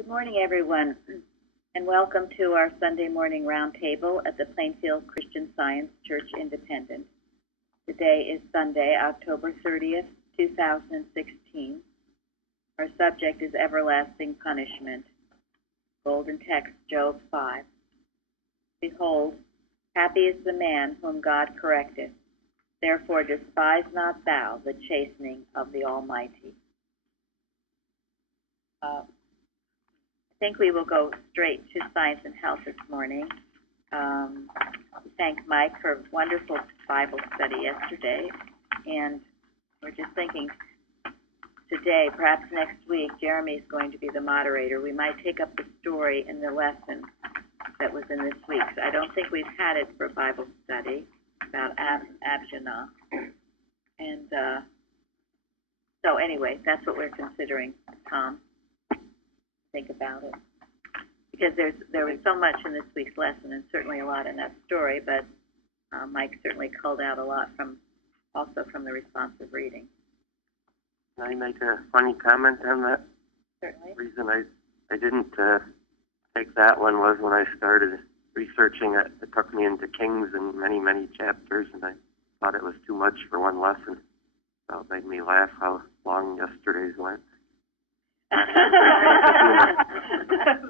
Good morning, everyone, and welcome to our Sunday morning roundtable at the Plainfield Christian Science Church Independent. Today is Sunday, October 30th, 2016. Our subject is everlasting punishment. Golden text, Job 5. Behold, happy is the man whom God correcteth. Therefore despise not thou the chastening of the Almighty. I think we will go straight to Science and Health this morning. Thank Mike for a wonderful Bible study yesterday. And we're just thinking today, perhaps next week, Jeremy is going to be the moderator. We might take up the story in the lesson that was in this week's. I don't think we've had it for Bible study about Abjanah. And so anyway, that's what we're considering, Tom. Think about it, because there was so much in this week's lesson, and certainly a lot in that story. But Mike certainly culled out a lot from the responsive reading. Can I make a funny comment on that? Certainly. The reason I didn't take that one was when I started researching it, it took me into Kings and many chapters, and I thought it was too much for one lesson. So it made me laugh how long yesterday's went. That's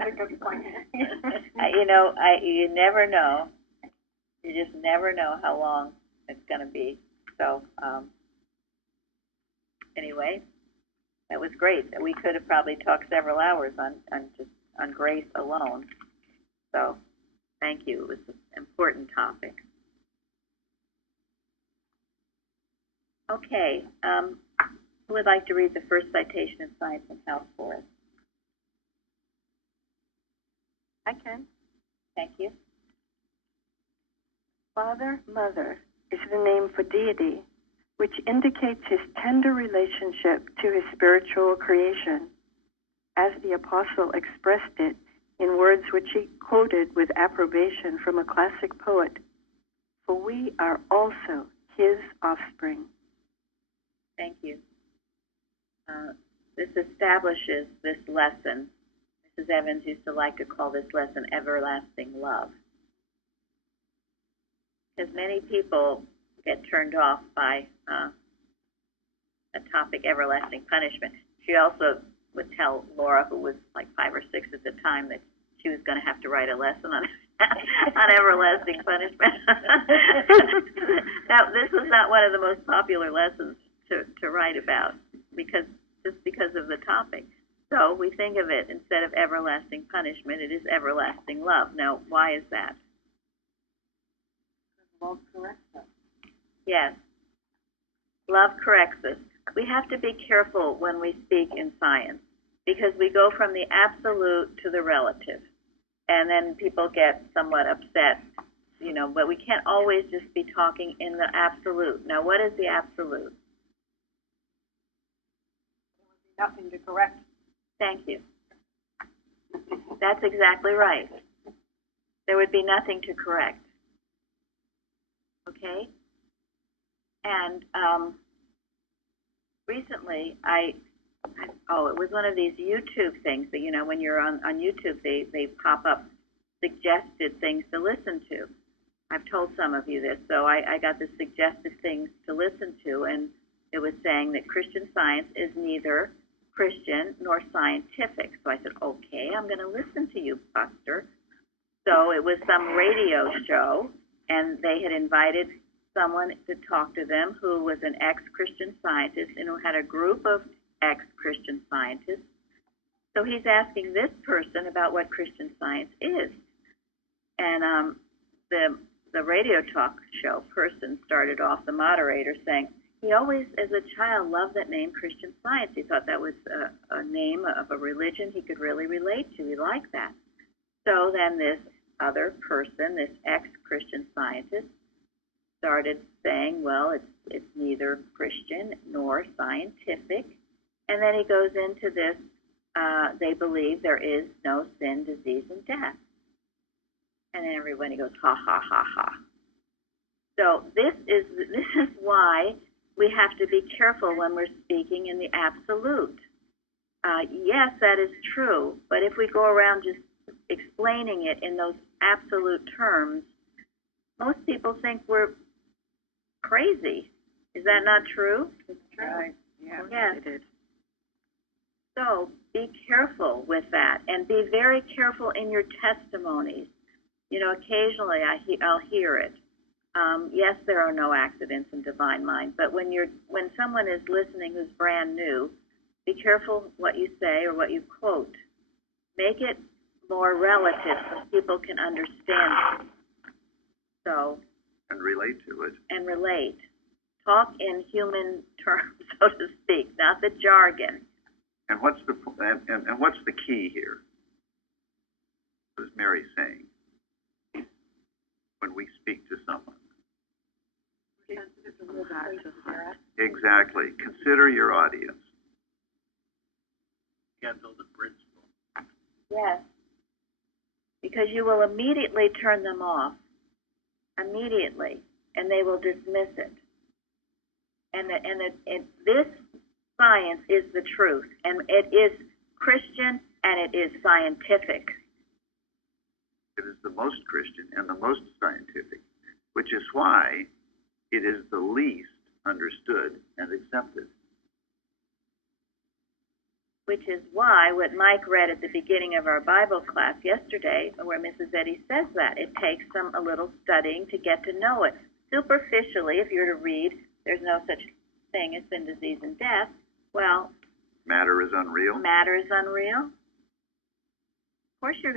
a good point. You never know. You just never know how long it's going to be. So, anyway, that was great. We could have probably talked several hours on grace alone. So, thank you. It was an important topic. Okay. Who would like to read the first citation in Science and Health for us? I can. Thank you. Father, Mother is the name for deity, which indicates his tender relationship to his spiritual creation, as the apostle expressed it in words which he quoted with approbation from a classic poet, "For we are also his offspring." Thank you. This establishes this lesson. Mrs. Evans used to like to call this lesson everlasting love, because many people get turned off by a topic, everlasting punishment. She also would tell Laura, who was like 5 or 6 at the time, that she was going to have to write a lesson on on everlasting punishment. Now, this was not one of the most popular lessons to write about, because of the topic. So we think of it, instead of everlasting punishment, it is everlasting love. Now, why is that? Love corrects us. Yes. Love corrects us. We have to be careful when we speak in science, because we go from the absolute to the relative. And then people get somewhat upset, but we can't always just be talking in the absolute. Now, what is the absolute? Nothing to correct. Thank you. That's exactly right. There would be nothing to correct. Okay? And recently, it was one of these YouTube things that, when you're on YouTube, they pop up suggested things to listen to. I've told some of you this, so I got the suggested things to listen to, and it was saying that Christian Science is neither Christian nor scientific. So I said, okay, I'm going to listen to you, Buster. So it was some radio show, and they had invited someone to talk to them who was an ex-Christian scientist and who had a group of ex-Christian scientists. So he's asking this person about what Christian Science is. And the radio talk show person started off, the moderator, saying, he always, as a child, loved that name Christian Science. He thought that was a name of a religion he could really relate to. He liked that. So then this other person, this ex-Christian scientist, started saying, well, it's neither Christian nor scientific. And then he goes into this, they believe there is no sin, disease, and death. And then everybody goes, ha, ha, ha, ha. So this is why we have to be careful when we're speaking in the absolute. Yes, that is true. But if we go around just explaining it in those absolute terms, most people think we're crazy. Is that not true? It's true. Yeah. Yes. It is. So be careful with that, and be very careful in your testimonies. You know, occasionally I'll hear it. Yes, there are no accidents in Divine Mind, but when someone is listening who's brand new, be careful what you say or what you quote. Make it more relative so people can understand it. So. And relate to it. And relate. Talk in human terms, so to speak, not the jargon. And what's the key here? What is Mary saying when we speak to someone? Exactly. Consider your audience. Handle the principle. Yes. Because you will immediately turn them off. Immediately. And they will dismiss it. And this science is the truth. And it is Christian and it is scientific. It is the most Christian and the most scientific, which is why it is the least understood and accepted. Which is why what Mike read at the beginning of our Bible class yesterday, where Mrs. Eddy says that, it takes them a little studying to get to know it. Superficially, if you're to read, there's no such thing as sin, disease, and death, well... Matter is unreal. Matter is unreal. Of course you're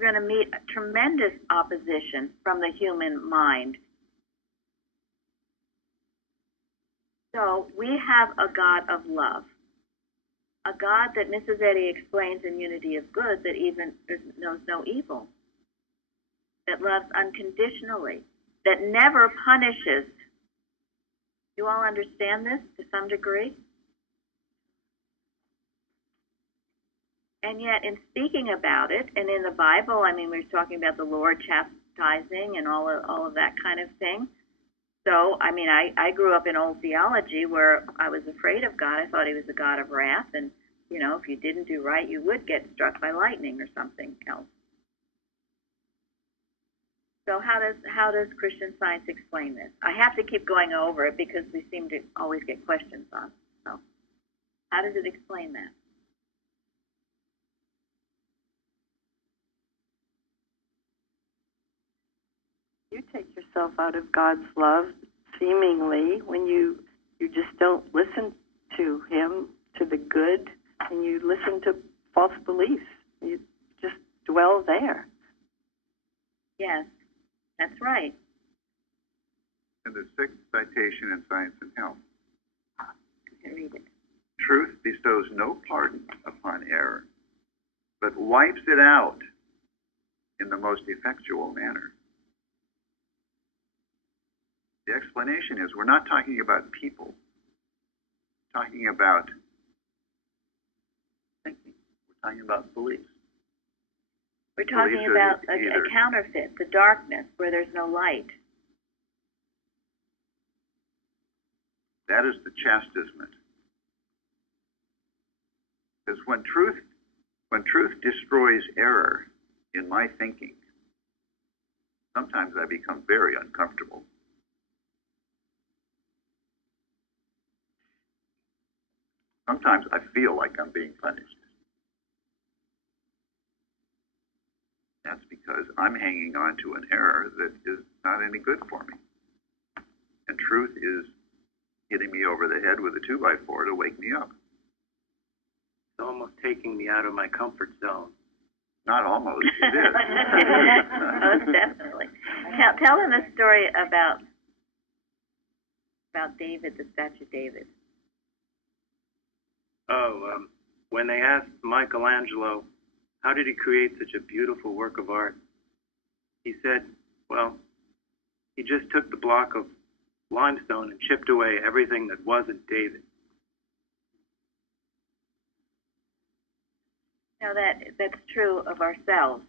going to meet tremendous opposition from the human mind. So we have a God of love. A God that Mrs. Eddy explains in Unity of Good that even knows no evil, that loves unconditionally, that never punishes. You all understand this to some degree? And yet, in speaking about it, and in the Bible, I mean, we're talking about the Lord chastising and all of that kind of thing. So, I mean, I grew up in old theology where I was afraid of God. I thought he was a God of wrath, and, you know, if you didn't do right, you would get struck by lightning or something else. So how does Christian Science explain this? I have to keep going over it because we seem to always get questions on it. So how does it explain that? You take yourself out of God's love, seemingly, when you just don't listen to him, to the good, and you listen to false beliefs. You just dwell there. Yes, that's right. And the sixth citation in Science and Health. I can read it. Truth bestows no pardon upon error, but wipes it out in the most effectual manner. The explanation is we're not talking about people. We're talking about thinking. We're talking about beliefs. We're talking about a counterfeit, the darkness where there's no light. That is the chastisement. Because when truth destroys error in my thinking, sometimes I become very uncomfortable. Sometimes I feel like I'm being punished. That's because I'm hanging on to an error that is not any good for me. And truth is hitting me over the head with a 2x4 to wake me up. It's almost taking me out of my comfort zone. Not almost, it is. Most definitely. Tell them a story about David, the statue of David. When they asked Michelangelo, how did he create such a beautiful work of art? He said, well, he just took the block of limestone and chipped away everything that wasn't David. Now that's true of ourselves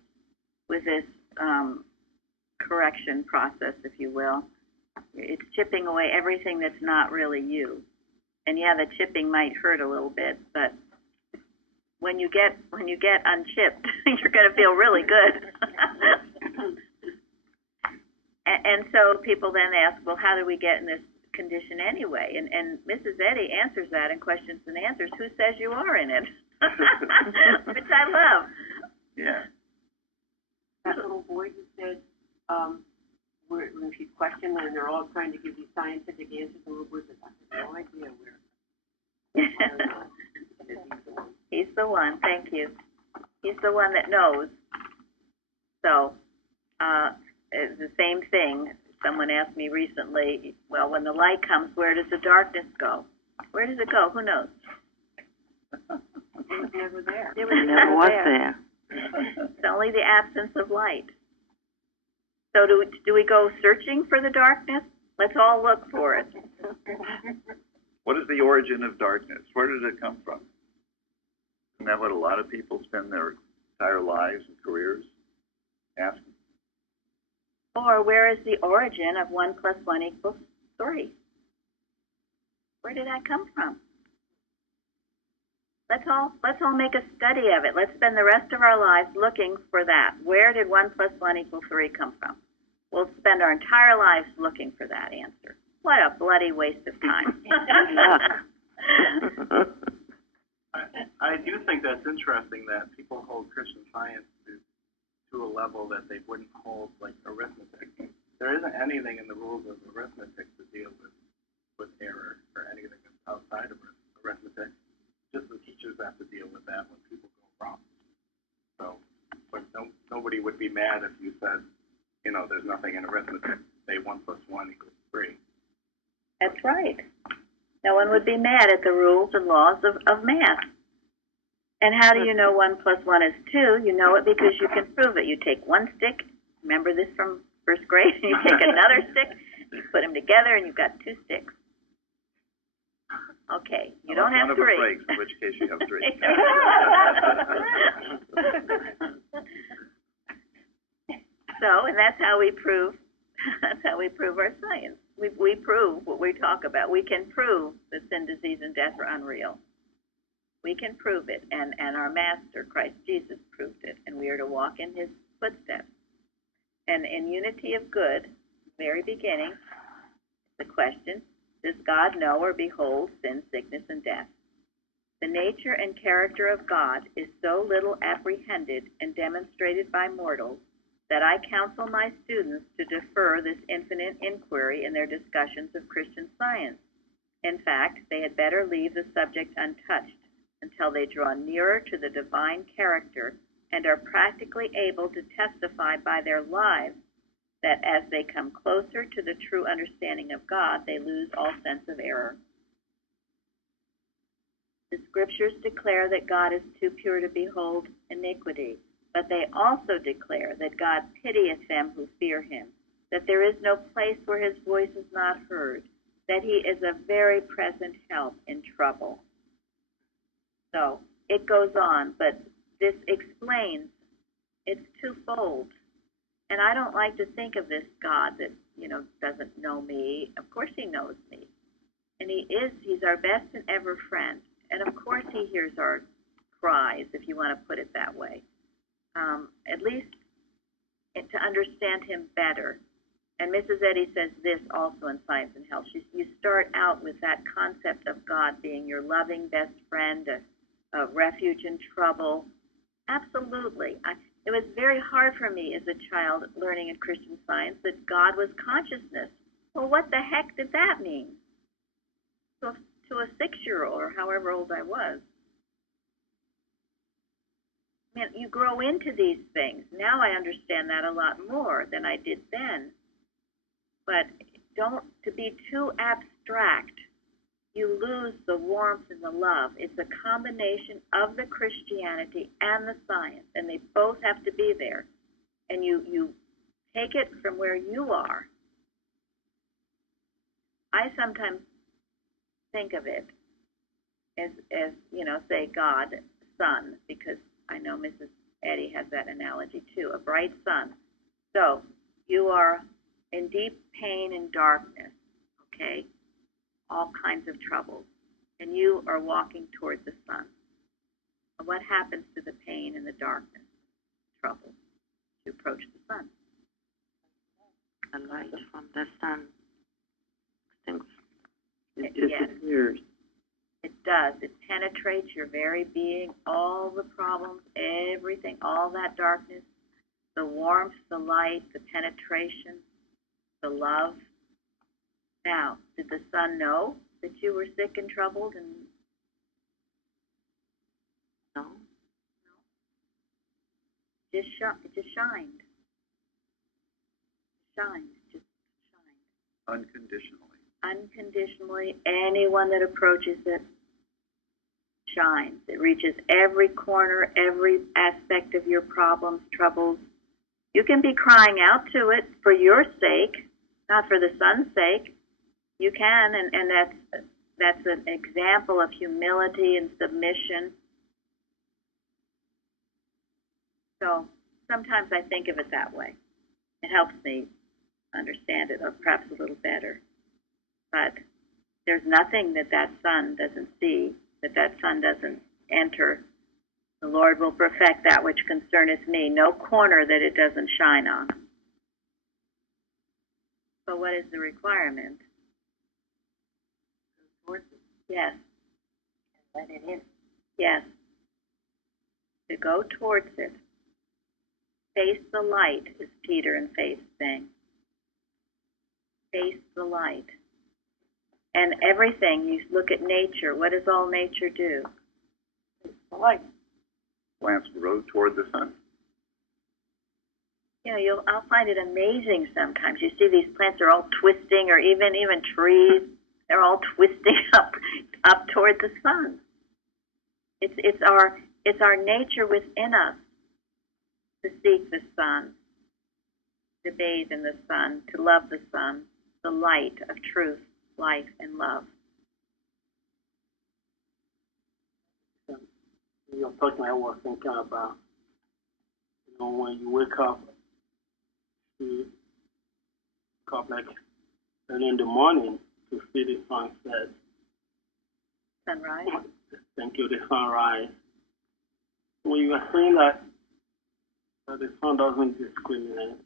with this correction process, if you will. It's chipping away everything that's not really you. And yeah, the chipping might hurt a little bit, but when you get unchipped, you're going to feel really good. and so people then ask, well, how did we get in this condition anyway? And Mrs. Eddy answers that in questions and answers. Who says you are in it? Which I love. Yeah. That little boy who said, when she's questioned and they're all trying to give you scientific answers, the little boy says, I have no idea where. He's the one. Thank you. He's the one that knows. So, it's the same thing. Someone asked me recently, well, when the light comes, where does the darkness go? Where does it go? Who knows? It was never there. It was never was there. It's only the absence of light. So do we go searching for the darkness? Let's all look for it. What is the origin of darkness? Where did it come from? Isn't that what a lot of people spend their entire lives and careers asking? Or where is the origin of 1 + 1 = 3? Where did that come from? Let's all make a study of it. Let's spend the rest of our lives looking for that. Where did 1 + 1 = 3 come from? We'll spend our entire lives looking for that answer. What a bloody waste of time. I do think that's interesting that people hold Christian Science to a level that they wouldn't hold like arithmetic. There isn't anything in the rules of arithmetic to deal with error or anything that's outside of arithmetic. Just the teachers have to deal with that when people go wrong. So, but nobody would be mad if you said, there's nothing in arithmetic. Say 1 + 1 = 3. That's right. No one would be mad at the rules and laws of math. And how do you know 1 + 1 is 2? You know it because you can prove it. You take one stick, remember this from first grade, and you take another stick, you put them together, and you've got 2 sticks. Okay, you don't have 3. One of them breaks, in which case you have 3. So, and that's how we prove. That's how we prove our science. We prove what we talk about. We can prove that sin, disease, and death are unreal. We can prove it, and our Master, Christ Jesus, proved it, and we are to walk in His footsteps. And in unity of good, very beginning, the question, does God know or behold sin, sickness, and death? The nature and character of God is so little apprehended and demonstrated by mortals that I counsel my students to defer this infinite inquiry in their discussions of Christian Science. In fact, they had better leave the subject untouched until they draw nearer to the divine character and are practically able to testify by their lives that as they come closer to the true understanding of God, they lose all sense of error. The scriptures declare that God is too pure to behold iniquity, but they also declare that God pitieth them who fear Him, that there is no place where His voice is not heard, that He is a very present help in trouble. So it goes on, but this explains, it's twofold. And I don't like to think of this God that, doesn't know me. Of course He knows me. And He's our best and ever friend. And of course He hears our cries, if you want to put it that way. At least to understand Him better. And Mrs. Eddy says this also in Science and Health. You start out with that concept of God being your loving best friend, a refuge in trouble. Absolutely. It was very hard for me as a child learning in Christian Science that God was consciousness. Well, what the heck did that mean? So to a 6-year-old or however old I was. Man, you grow into these things. Now I understand that a lot more than I did then. But to be too abstract, you lose the warmth and the love. It's a combination of the Christianity and the science, and they both have to be there. And you take it from where you are. I sometimes think of it as say God, sun, because I know Mrs. Eddy has that analogy too, a bright sun. So you are in deep pain and darkness, okay? All kinds of troubles. And you are walking toward the sun. what happens to the pain and the darkness, trouble, to approach the sun? The light from the sun It disappears. It does. It penetrates your very being, all the problems, everything, all that darkness, the warmth, the light, the penetration, the love. Now, did the sun know that you were sick and troubled and No? it just shined? Shined, just shined. Unconditionally. Unconditionally, anyone that approaches it shines. It reaches every corner, every aspect of your problems, troubles. You can be crying out to it for your sake, not for the sun's sake. You can, and that's an example of humility and submission. So sometimes I think of it that way. It helps me understand it, or perhaps a little better. But there's nothing that sun doesn't see, that sun doesn't enter. The Lord will perfect that which concerneth me. No corner that it doesn't shine on. So what is the requirement? Yes. Let it in. Yes. To go towards it. Face the light, is Peter and Faith saying. Face the light. And everything, you look at nature, what does all nature do? The light. Plants grow toward the sun. You know, I'll find it amazing sometimes. You see these plants are all twisting, or even trees, they're all twisting up toward the sun. It's our nature within us to seek the sun, to bathe in the sun, to love the sun, the light of truth, life, and love. You're talking, I was thinking about, when you wake up, like early in the morning to see the sunset. Sunrise? Thank you, the sunrise. When you were saying that the sun doesn't discriminate,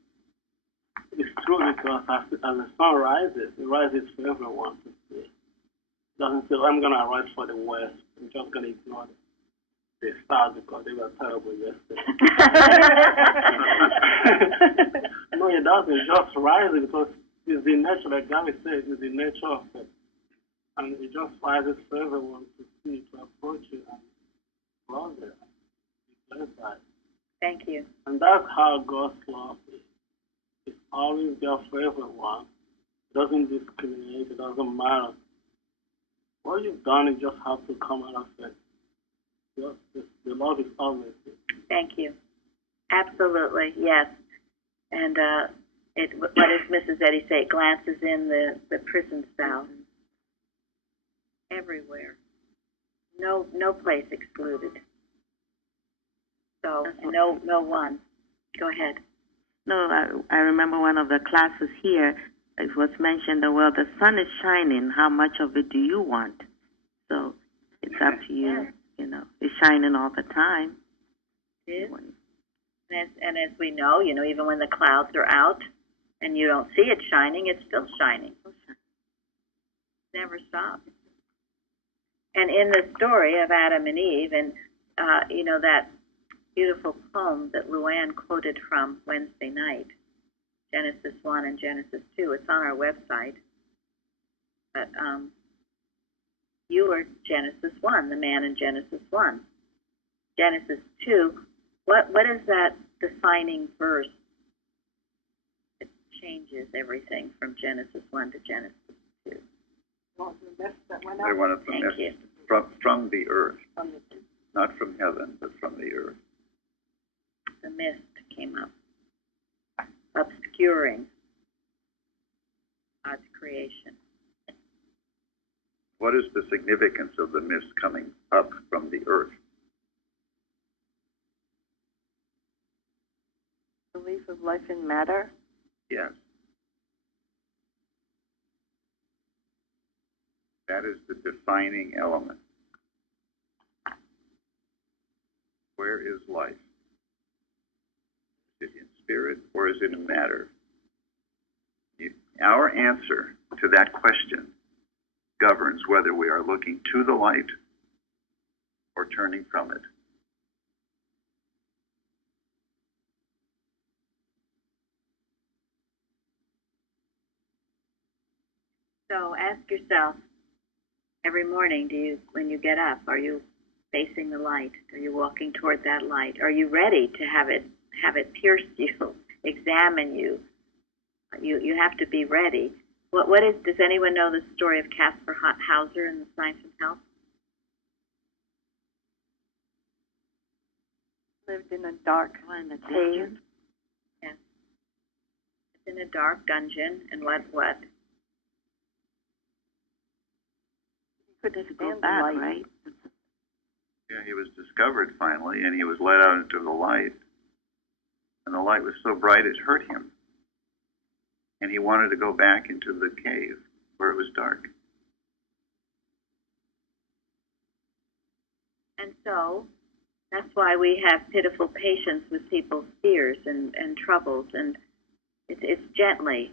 it's true, because as the sun rises, it rises for everyone to see. It doesn't say, I'm going to rise for the West. I'm just going to ignore the stars because they were terrible yesterday. No, it doesn't. It just rises because it's the nature, like Gary said, it's the nature of it. And it just rises for everyone to see, to approach it and love it. Thank you. And that's how God's love is. It's always there for everyone. It doesn't discriminate. It doesn't matter. What you've done, you just have to come out of it. The love is always there. Thank you. Absolutely, yes. And what does Mrs. Eddy say? It glances in the prison cell. Everywhere. No place excluded. So, no one. Go ahead. No, I remember one of the classes here, it was mentioned that, well, the sun is shining. How much of it do you want? So it's up to you. You know, it's shining all the time. It is. And as we know, even when the clouds are out and you don't see it shining, it's still shining. Never stops. And in the story of Adam and Eve, and that beautiful poem that Luann quoted from Wednesday night, Genesis 1 and Genesis 2, it's on our website. But you were Genesis 1, the man in Genesis 1. Genesis 2, what is that defining verse that changes everything from Genesis 1 to Genesis 2? Well, the mist that went They up wanted the Thank mist you. from the earth, from the not from heaven, but from the earth. The mist came up, obscuring God's creation. What is the significance of the mist coming up from the earth? Belief of life in matter. Yes. That is the defining element. Where is life? Is it in spirit or is it in matter? Our answer to that question governs whether we are looking to the light or turning from it. So ask yourself every morning, when you get up, are you facing the light? Are you walking toward that light? Are you ready to have it pierce you, examine you? You have to be ready. Does anyone know the story of Caspar Hauser in the Science and Health? Lived in a dark cave. Yes. It's in a dark dungeon, and what? Couldn't Go stand the back, light. right? Yeah, he was discovered finally, and he was let out into the light. And the light was so bright it hurt him. And he wanted to go back into the cave where it was dark. And so that's why we have pitiful patience with people's fears and troubles, and it's gently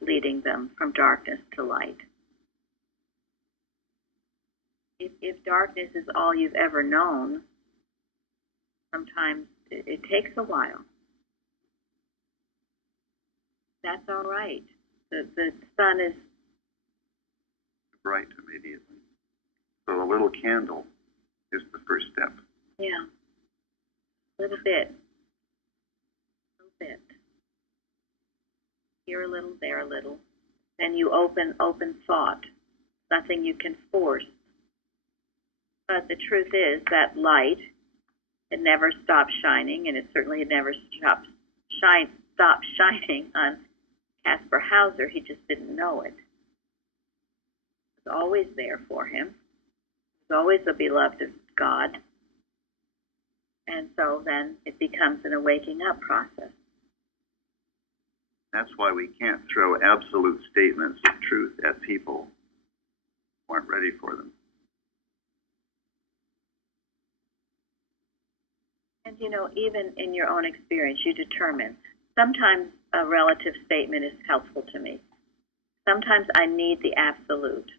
leading them from darkness to light. If darkness is all you've ever known, sometimes it takes a while. That's all right. The sun is Bright immediately. So the little candle is the first step. yeah, a little bit. Here a little, there a little. Then you open thought. Nothing you can force. But the truth is that light, it never stopped shining, and it certainly had never stopped shining on Caspar Hauser. He just didn't know it. It was always there for him. He was always the beloved of God. And so then it becomes an waking up process. That's why we can't throw absolute statements of truth at people who aren't ready for them. And even in your own experience, you determine. Sometimes a relative statement is helpful to me. Sometimes I need the absolute.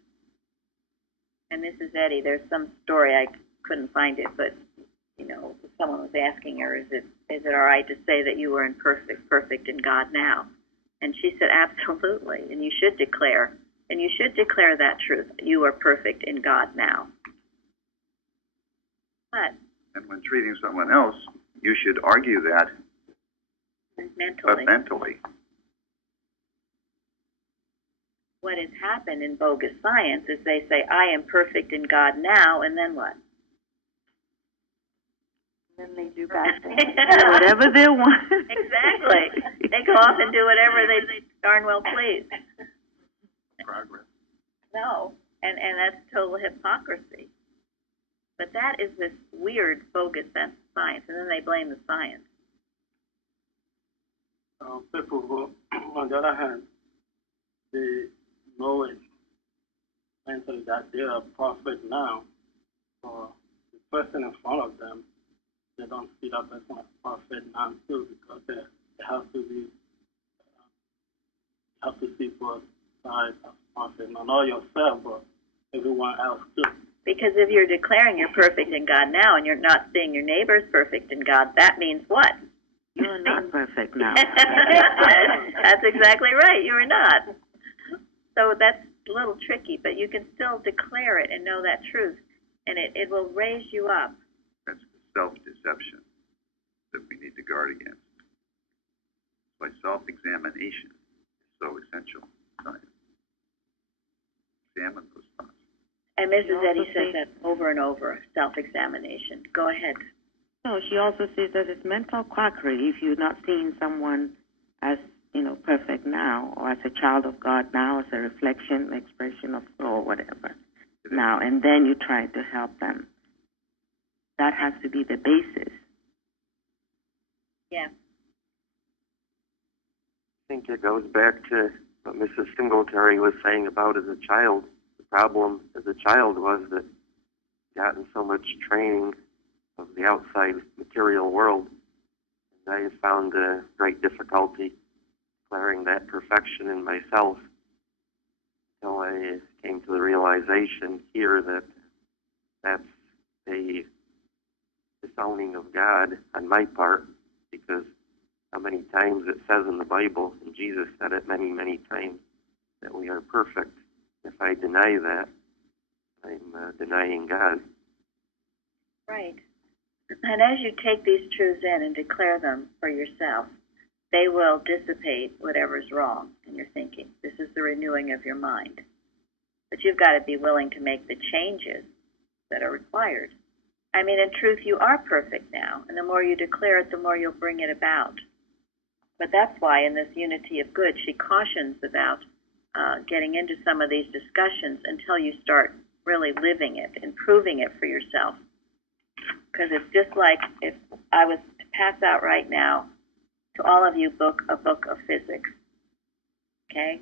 And this is Eddie. There's some story, I couldn't find it, but someone was asking her, is it all right to say that you are perfect in God now? And she said, absolutely. And you should declare that truth. You are perfect in God now. But And when treating someone else, you should argue that, but mentally. What has happened in bogus science is they say, I am perfect in God now, and then what? Then they do bad things. Whatever they want. Exactly. They go off and do whatever they darn well please. Progress. No, and that's total hypocrisy. But that is this weird, bogus sense of science, and then they blame the science. People who, on the other hand, they know it mentally that they are perfect now, or the person in front of them, they don't see that person as perfect now too, because they have to see both sides as perfect, not yourself, but everyone else too. Because if you're declaring you're perfect in God now and you're not seeing your neighbor's perfect in God, that means what? You're not perfect now. That's exactly right. You are not. So that's a little tricky, but you can still declare it and know that truth, and it will raise you up. That's the self-deception that we need to guard against. Why self-examination is so essential in science. Examine those thoughts. And Mrs. Eddy says that over and over, self-examination. Go ahead. No, she also says that it's mental quackery if you're not seeing someone as, perfect now, or as a child of God now, as a reflection, expression of soul, whatever, now, and then you try to help them. That has to be the basis. Yeah. I think it goes back to what Mrs. Singletary was saying about as a child. The problem as a child was that gotten so much training of the outside material world. And I have found great difficulty declaring that perfection in myself until I came to the realization here that that's a disowning of God on my part, because how many times it says in the Bible, and Jesus said it many, many times, that we are perfect. If I deny that, I'm denying God. Right. And as you take these truths in and declare them for yourself, they will dissipate whatever's wrong in your thinking. This is the renewing of your mind. But you've got to be willing to make the changes that are required. I mean, in truth, you are perfect now, and the more you declare it, the more you'll bring it about. But that's why in this unity of good, she cautions about getting into some of these discussions until you start really living it and proving it for yourself. Because it's just like if I was to pass out right now to all of you a book of physics, okay?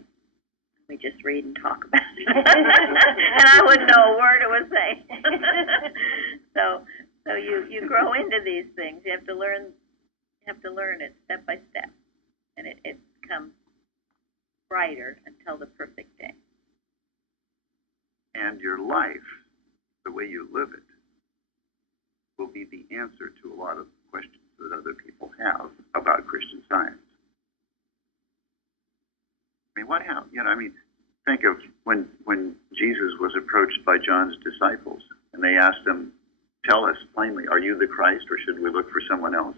We just read and talk about it. And I wouldn't know a word it was saying. So you grow into these things. You have to learn it step by step. And it becomes brighter until the perfect day. And your life, the way you live it, will be the answer to a lot of questions that other people have about Christian Science. I mean, what happened? You know, I mean, think of when Jesus was approached by John's disciples, and they asked him, "Tell us plainly, are you the Christ, or should we look for someone else?"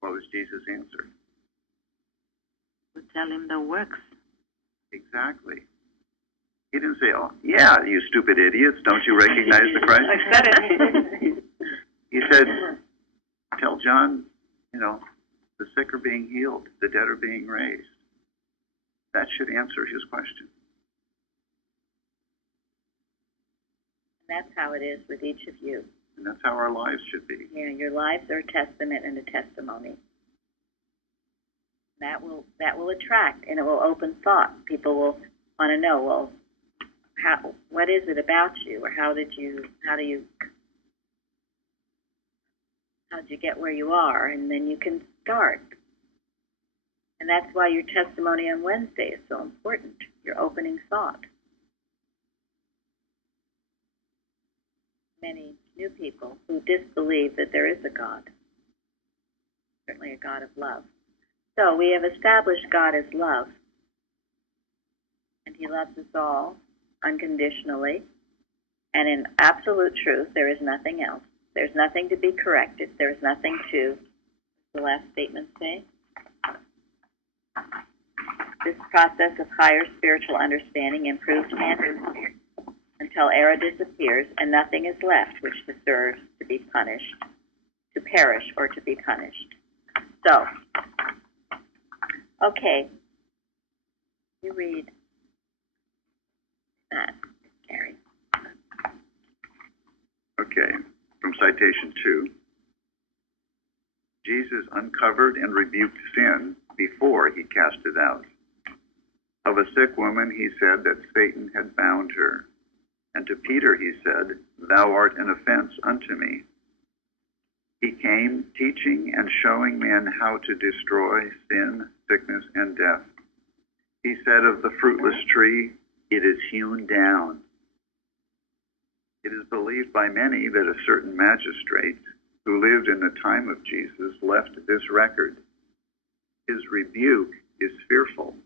What was Jesus' answer? To tell him the works. Exactly. He didn't say, "Oh, yeah, you stupid idiots, don't you recognize the Christ?" I said it. He said, "Tell John, you know, the sick are being healed, the dead are being raised." That should answer his question. And that's how it is with each of you. And that's how our lives should be. Yeah, your lives are a testament and a testimony. That will attract, and it will open thought. People will want to know, well, what is it about you, or how did you get where you are, and then you can start. And that's why your testimony on Wednesday is so important, your opening thought. Many new people who disbelieve that there is a God, certainly a God of love. So we have established God as love, and he loves us all unconditionally, and in absolute truth. There is nothing else. There's nothing to be corrected. There's nothing to, the last statement say? This process of higher spiritual understanding improves man until error disappears and nothing is left which deserves to be punished, to perish, or to be punished. So, okay, you read that, Gary. Okay, from citation 2. Jesus uncovered and rebuked sin before he cast it out. Of a sick woman he said that Satan had bound her. And to Peter he said, "Thou art an offense unto me." He came teaching and showing men how to destroy sin, sickness, and death. He said of the fruitless tree, "It is hewn down." It is believed by many that a certain magistrate who lived in the time of Jesus left this record. His rebuke is fearful.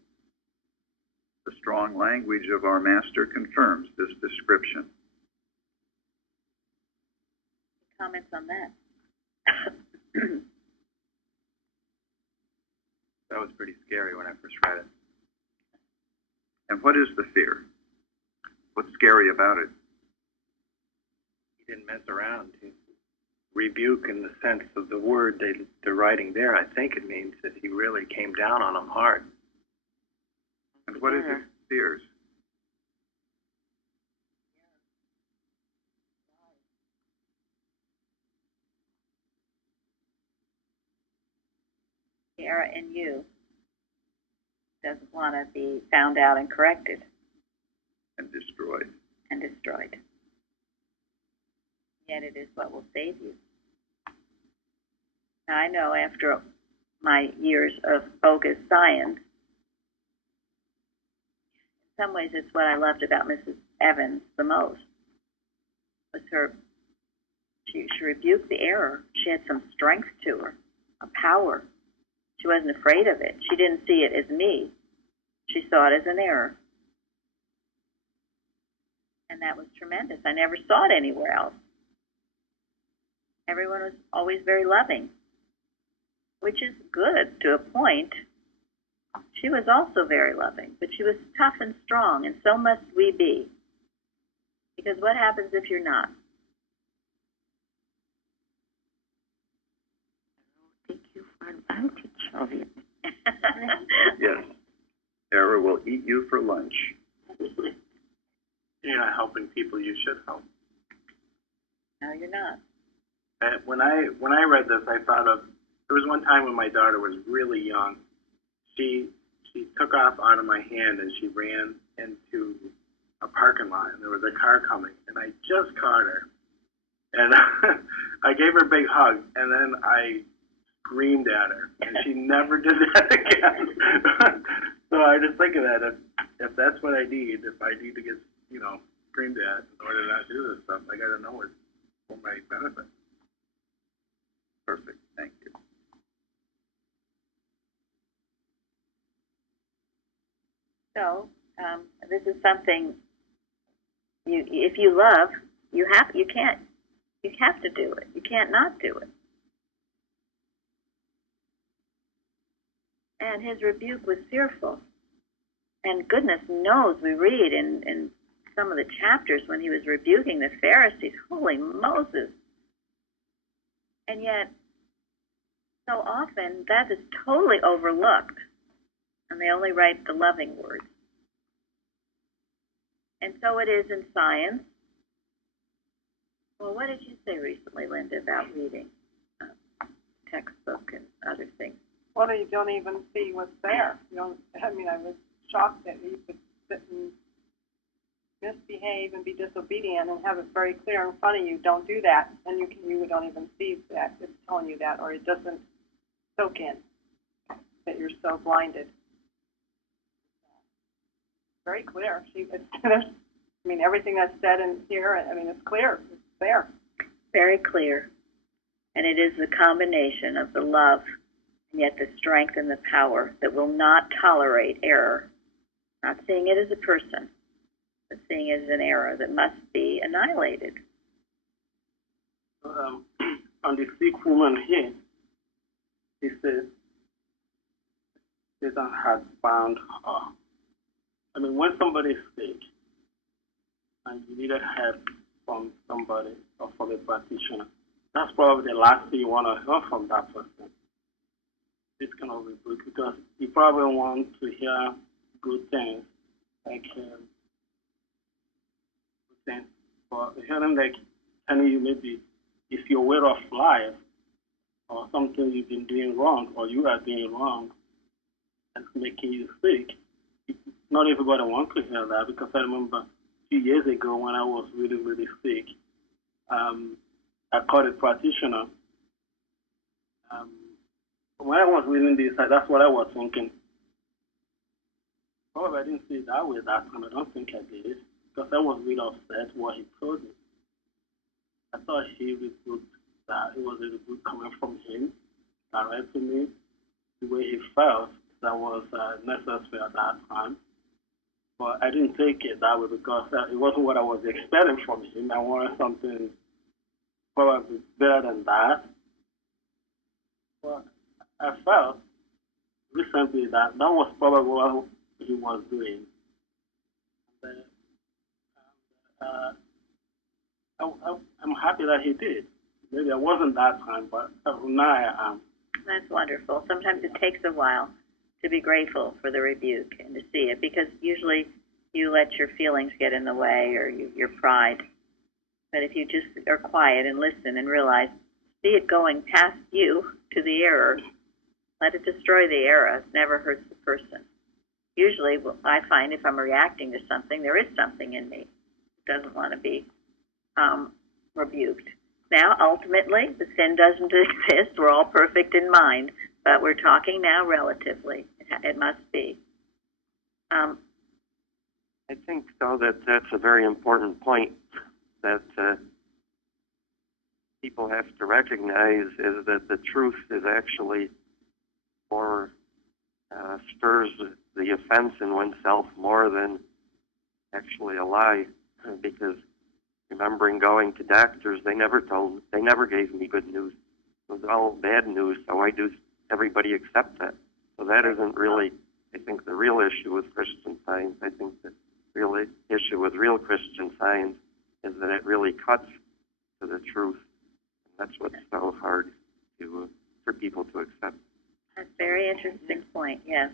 The strong language of our Master confirms this description. Comments on that? That was pretty scary when I first read it. And what is the fear? What's scary about it? He didn't mess around. He rebuke in the sense of the word they're writing there. I think it means that he really came down on them hard. And what is his fears? The error in you doesn't want to be found out and corrected. And destroyed. And destroyed. yet it is what will save you. Now, I know after my years of bogus science, in some ways it's what I loved about Mrs. Evans the most, was her, she rebuked the error. She had some strength to her, a power. She wasn't afraid of it. She didn't see it as me. She saw it as an error. And that was tremendous. I never saw it anywhere else. Everyone was always very loving, which is good to a point. She was also very loving, but she was tough and strong, and so must we be. Because what happens if you're not? Take you for advantage of it. Yes. Error will eat you for lunch. You're not helping people you should help. No, you're not. And when I read this, I thought of, there was one time when my daughter was really young. She took off out of my hand and she ran into a parking lot, and there was a car coming, and I just caught her. And I gave her a big hug, and then I screamed at her, and she never did that again. So I just think of that, if that's what I need, if I need to get, screamed at in order to not do this stuff, I got to know it for my benefit. Perfect. Thank you. So, this is something if you love, you have to do it. You can't not do it. And his rebuke was fearful. And goodness knows, we read in some of the chapters when he was rebuking the Pharisees, holy Moses. And yet, so often, that is totally overlooked. And they only write the loving words. And so it is in science. Well, what did you say recently, Linda, about reading textbook and other things? Well, you don't even see what's there. I was shocked that you could sit and misbehave and be disobedient and have it very clear in front of you. Don't do that, and you don't even see that it's telling you that, or it doesn't soak in that you're so blinded. Very clear. Everything that's said in here, it's clear. It's there. Very clear. And it is the combination of the love and yet the strength and the power that will not tolerate error. Not seeing it as a person, but seeing it as an error that must be annihilated. On the sick woman here, he says, Satan had bound her. When somebody is sick and you needed help from somebody or from a practitioner, that's probably the last thing you want to hear from that person. This kind of rebuke, because you probably want to hear good things, like good things. But hearing telling you maybe if your way of life or something you've been doing wrong or you are doing wrong and making you sick, not everybody wants to hear that, because I remember a few years ago when I was really, really sick, I called a practitioner. When I was reading this, that's what I was thinking. Probably I didn't see it that way that time. I don't think I did, because I was really upset what he told me. I thought he rebuked that it was a rebuke coming from him, direct to me, the way he felt that was necessary at that time. But I didn't take it that way, because it wasn't what I was expecting from him. I wanted something probably better than that. But I felt recently that was probably what he was doing. I'm happy that he did. Maybe I wasn't that time, but now I am. That's wonderful. Sometimes it takes a while to be grateful for the rebuke and to see it, because usually you let your feelings get in the way or your pride. But if you just are quiet and listen and realize, see it going past you to the error, let it destroy the error. It never hurts the person. Usually, I find if I'm reacting to something, there is something in me that doesn't want to be rebuked. Now, ultimately, the sin doesn't exist. We're all perfect in mind, but we're talking now relatively. It must be. I think, though, that that's a very important point that people have to recognize is that the truth is actually more, stirs the offense in oneself more than actually a lie. Because remembering going to doctors, they never gave me good news. It was all bad news, so why does everybody accept that? So that isn't really, I think, the real issue with Christian Science. I think the real issue with real Christian Science is that it really cuts to the truth. And that's what's so hard for people to accept. That's a very interesting point, yes.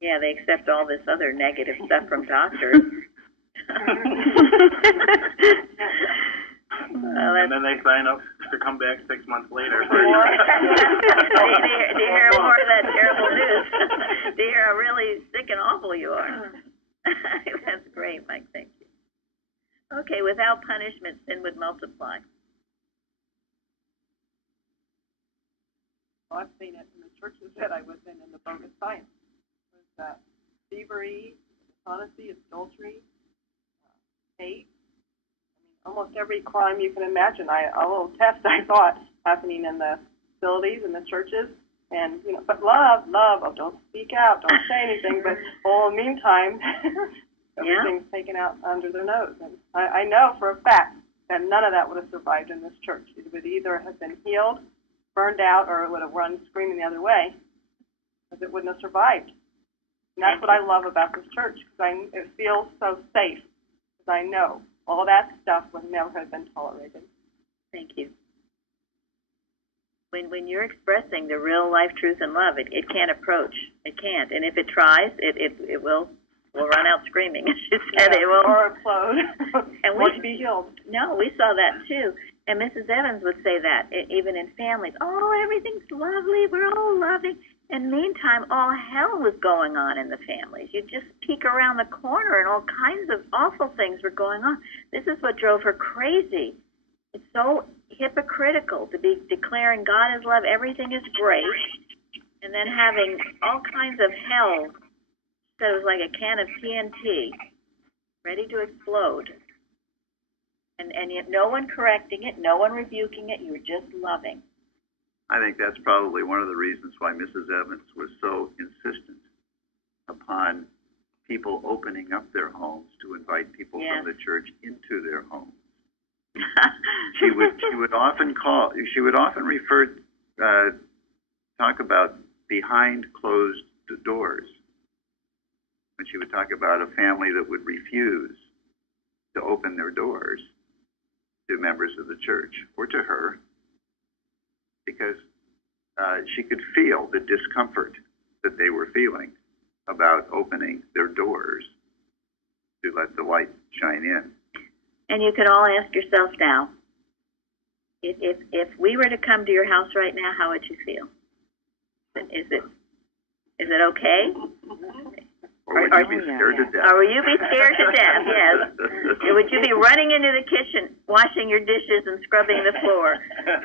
Yeah, they accept all this other negative stuff from doctors. And then they sign up to come back 6 months later. Do you hear more of that terrible news? Do you hear how really sick and awful you are? That's great, Mike. Thank you. Okay, without punishment, sin would multiply. Well, I've seen it in the churches that I was in the bogus science. Was that thievery, dishonesty, adultery, hate. I mean, almost every crime you can imagine. A little test I thought happening in the facilities and the churches, and but love. Oh, don't speak out, don't say anything. But in the meantime, everything's taken out under their nose. And I know for a fact that none of that would have survived in this church. It would either have been healed, burned out, or it would have run screaming the other way, because it wouldn't have survived. And that's what I love about this church, because it feels so safe. Because I know all that stuff would never have been tolerated. Thank you. When you're expressing the real life truth and love, it can't approach. It can't. And if it tries, it will run out screaming. As you said, it will. Or implode. And or be healed. No, we saw that too. And Mrs. Evans would say that, even in families. Oh, everything's lovely. We're all loving. And meantime, all hell was going on in the families. You just peek around the corner and all kinds of awful things were going on. This is what drove her crazy. It's so hypocritical to be declaring God is love, everything is great, and then having all kinds of hell. So it was like a can of TNT, ready to explode. And yet no one correcting it, no one rebuking it, you were just loving. I think that's probably one of the reasons why Mrs. Evans was so insistent upon people opening up their homes to invite people from the church into their homes. She would often talk about behind closed doors. When she would talk about a family that would refuse to open their doors to members of the church or to her, because she could feel the discomfort that they were feeling about opening their doors to let the light shine in. And you can all ask yourself now, if we were to come to your house right now, how would you feel? Is it okay? Or would you be scared to death? Or will you be scared to death, yes. Would you be running into the kitchen, washing your dishes and scrubbing the floor?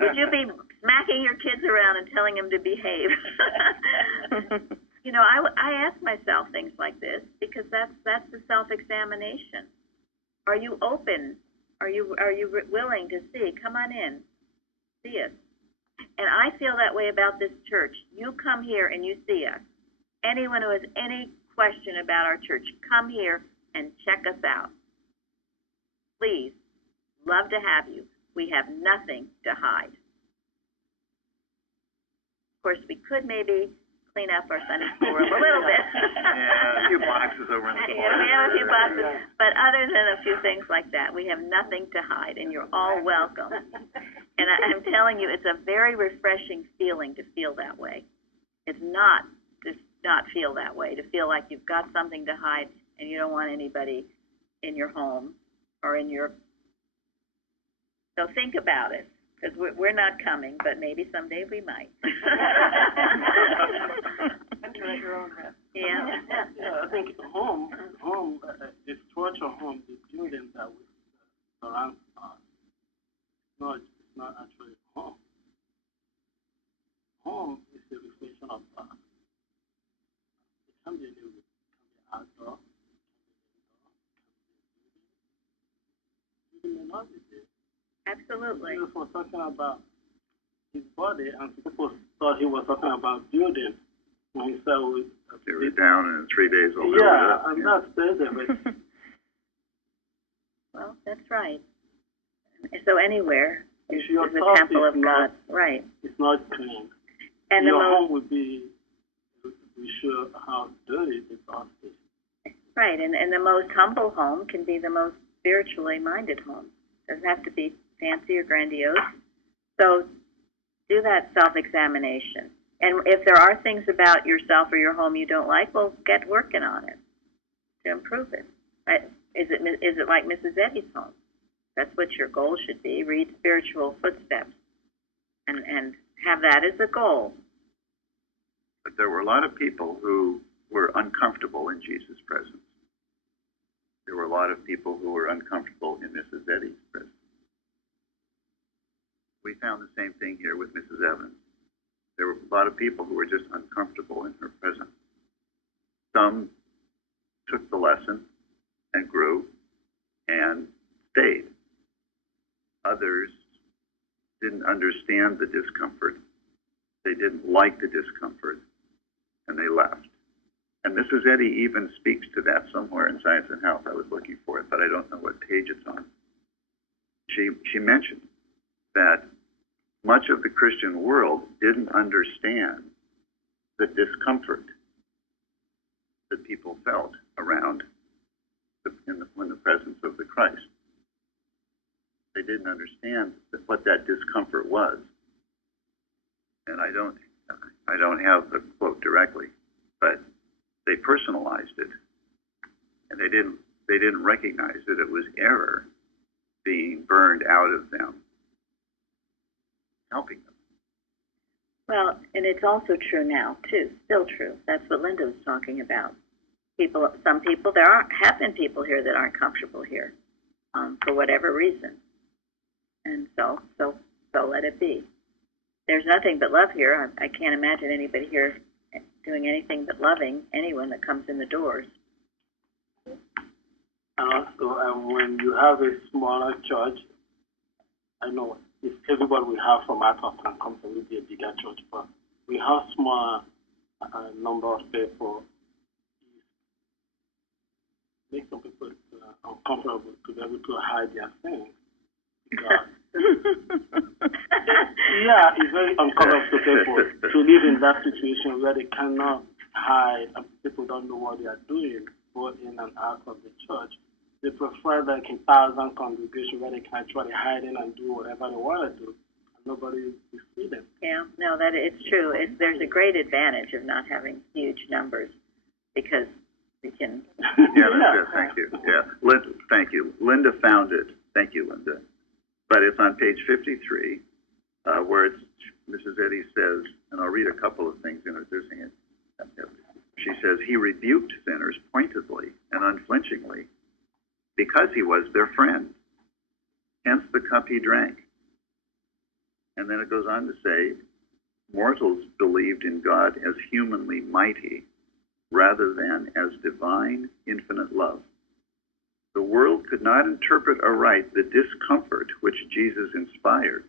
Would you be smacking your kids around and telling them to behave? I ask myself things like this because that's the self-examination. Are you open? Are you willing to see? Come on in. See us. And I feel that way about this church. You come here and you see us. Anyone who has any question about our church, come here and check us out. Please, love to have you. We have nothing to hide. Of course, we could maybe clean up our Sunday school room a little bit. Yeah, a few boxes over in the corner. Yeah, we have a few boxes. But other than a few things like that, we have nothing to hide, and you're all welcome. And I'm telling you, it's a very refreshing feeling to feel that way. It's not to not feel that way, to feel like you've got something to hide and you don't want anybody in your home or in your... So think about it. Because we're not coming, but maybe someday we might. Enter at your own risk. Yeah. Yeah, I think home, the spiritual home, the building that we surround us, it's not actually Absolutely. Jesus was talking about his body, and people thought he was talking about building. When he said, they were down and in 3 days all yeah, and that's the of it. Well, that's right. So anywhere is your a thought temple is of not- God. Right. It's not clean. And Your the most, home would be sure how dirty the thought is. right, and the most humble home can be the most spiritually minded home. Doesn't have to be fancy or grandiose. So do that self-examination. And if there are things about yourself or your home you don't like, well, get working on it to improve it. Right? Is it like Mrs. Eddy's home? That's what your goal should be. Read Spiritual Footsteps and have that as a goal. But there were a lot of people who were uncomfortable in Jesus' presence. There were a lot of people who were uncomfortable in Mrs. Eddy's presence. We found the same thing here with Mrs. Evans. There were a lot of people who were just uncomfortable in her presence. Some took the lesson and grew and stayed. Others didn't understand the discomfort. They didn't like the discomfort, and they left. And Mrs. Eddy even speaks to that somewhere in Science and Health. I was looking for it, but I don't know what page it's on. She mentioned that much of the Christian world didn't understand the discomfort that people felt around in the presence of the Christ. They didn't understand what that discomfort was. And I don't have the quote directly, but they personalized it, and they didn't recognize that it was error being burned out of them, helping them. Well, and it's also true now, too. Still true. That's what Linda was talking about. Some people, have been people here that aren't comfortable here, for whatever reason. And so let it be. There's nothing but love here. I can't imagine anybody here doing anything but loving anyone that comes in the doors. And also, when you have a smaller church, I know if everybody we have from out of town comes, it will be a bigger church, but we have small number of people. Make some people uncomfortable to be able to hide their things. Yeah, it's very uncomfortable for people to live in that situation where they cannot hide and people don't know what they are doing, both in and out of the church. They prefer like a 1,000 congregation where they can actually hide in and do whatever they want to do. And nobody will see them. Yeah, no, it's true. There's a great advantage of not having huge numbers because we can. Yeah, that's good. Thank you. Yeah, thank you. Linda found it. Thank you, Linda. But it's on page 53, where Mrs. Eddy says, and I'll read a couple of things introducing it. She says, he rebuked sinners pointedly and unflinchingly because he was their friend. Hence the cup he drank. And then it goes on to say, mortals believed in God as humanly mighty rather than as divine, infinite love. The world could not interpret aright the discomfort which Jesus inspired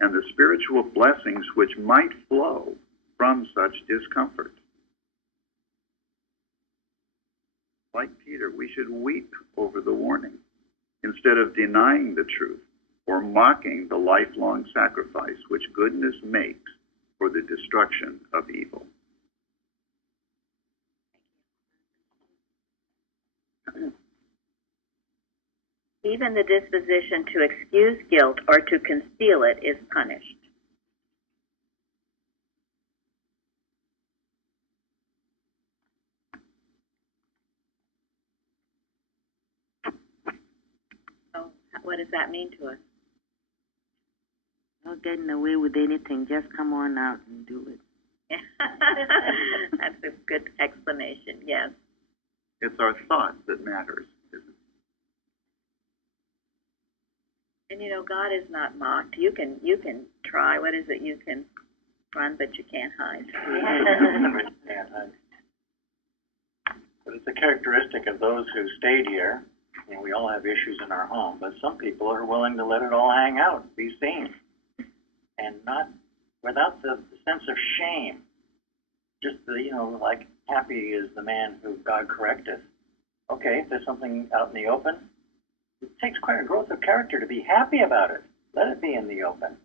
and the spiritual blessings which might flow from such discomfort. Like Peter, we should weep over the warning instead of denying the truth or mocking the lifelong sacrifice which goodness makes for the destruction of evil. Even the disposition to excuse guilt or to conceal it is punished. So, what does that mean to us? Not getting away with anything. Just come on out and do it. That's a good explanation, yes. It's our thought that matters, isn't it? And you know, God is not mocked. You can try. What is it? You can run, but you can't hide. But it's a characteristic of those who stayed here You know, we all have issues in our home, but some people are willing to let it all hang out, be seen, and not without the sense of shame. Just the, you know, like, happy is the man who God correcteth. Okay, if there's something out in the open, it takes quite a growth of character to be happy about it. Let it be in the open.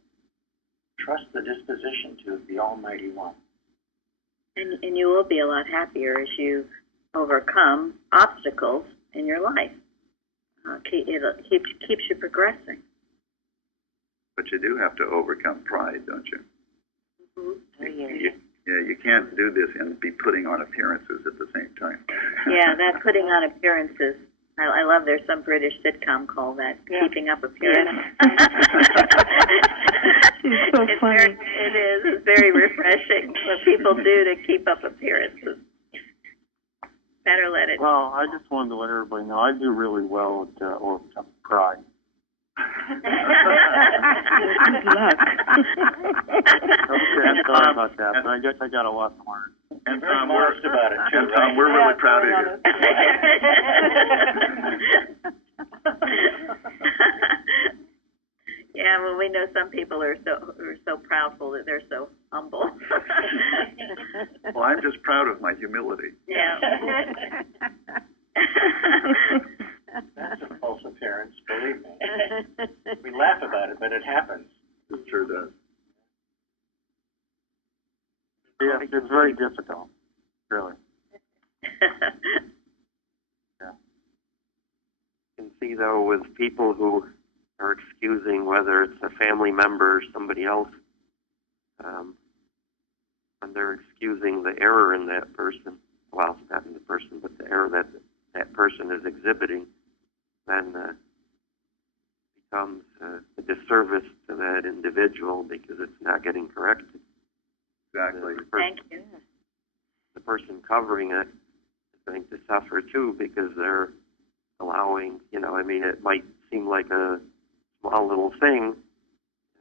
Trust the disposition to the Almighty One. And you will be a lot happier as you overcome obstacles in your life. It keeps you progressing. But you do have to overcome pride, don't you? Mm-hmm. You can't do this and be putting on appearances at the same time. Yeah, that putting on appearances. I love there's some British sitcom called that, Keeping Up Appearances. It's so funny. It is. It's very refreshing what people do to keep up appearances. Better let it. Well, I just wanted to let everybody know I do really well at overcoming pride. Good luck. Okay, I'm sorry about that, but I guess I got a lot to learn. And Very modest about it, too, and right? Tom, we're really proud of you. Yeah, well, we know some people are so proudful that they're so humble. Well, I'm just proud of my humility. Yeah. That's a false appearance, believe me. We laugh about it, but it happens. It sure does. Yeah, it's very difficult, really. You can see, though, with people who are excusing, whether it's a family member or somebody else, when they're excusing the error in that person, well, it's not in the person, but the error that that person is exhibiting, then becomes a disservice to that individual because it's not getting corrected. Exactly. Thank you. The person covering it is going to suffer too because they're allowing, I mean, it might seem like a small little thing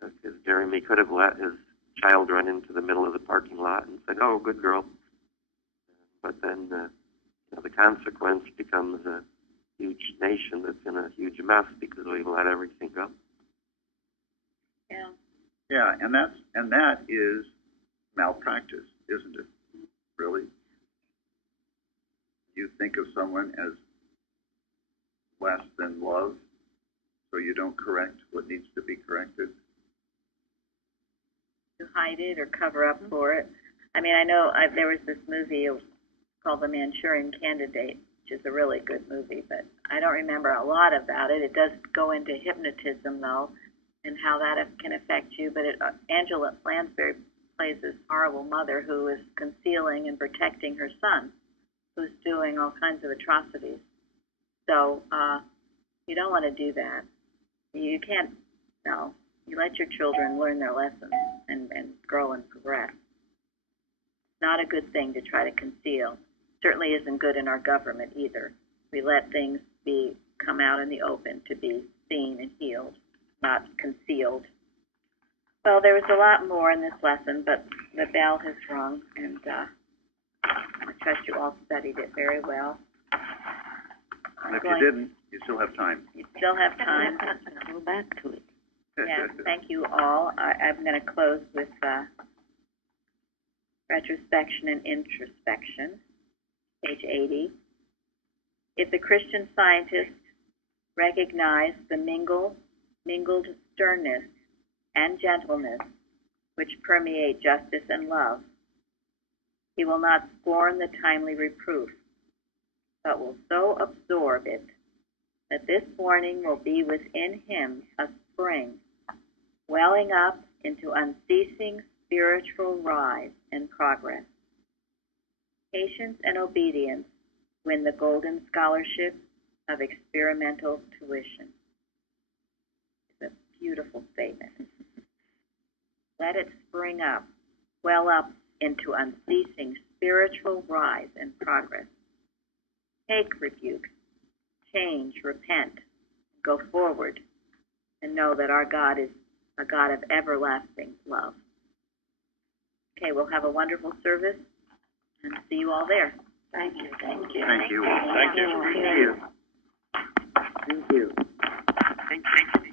because Jeremy could have let his child run into the middle of the parking lot and said, "Oh, good girl." But then, the consequence becomes a huge nation that's in a huge mess because we let everything go. Yeah. Yeah, and that is malpractice, isn't it? Really? You think of someone as less than love, so you don't correct what needs to be corrected. To hide it or cover up for it. I mean, I know there was this movie called The Manchurian Candidate, which is a really good movie, but I don't remember a lot about it. It does go into hypnotism, though, and how that can affect you. But Angela Lansbury plays this horrible mother who is concealing and protecting her son, who's doing all kinds of atrocities. So you don't want to do that. You can't, no. You let your children learn their lessons and grow and progress. Not a good thing to try to conceal. Certainly isn't good in our government either. We let things come out in the open to be seen and healed, not concealed. Well, there was a lot more in this lesson, but the bell has rung, and I trust you all studied it very well. And if you didn't, you still have time. You still have time. Go back to it. Yeah, thank you all. I'm going to close with retrospection and introspection, page 80. If the Christian scientist recognized the mingled sternness and gentleness which permeate justice and love, he will not scorn the timely reproof, but will so absorb it that this warning will be within him a spring, welling up into unceasing spiritual rise and progress. Patience and obedience win the golden scholarship of experimental tuition. It's a beautiful statement. Let it spring up, well up into unceasing spiritual rise and progress. Take rebuke, change, repent, go forward, and know that our God is a God of everlasting love. Okay, we'll have a wonderful service, and see you all there. Thank you. Thank you. Thank you. Thank you. Thank you. Thank you.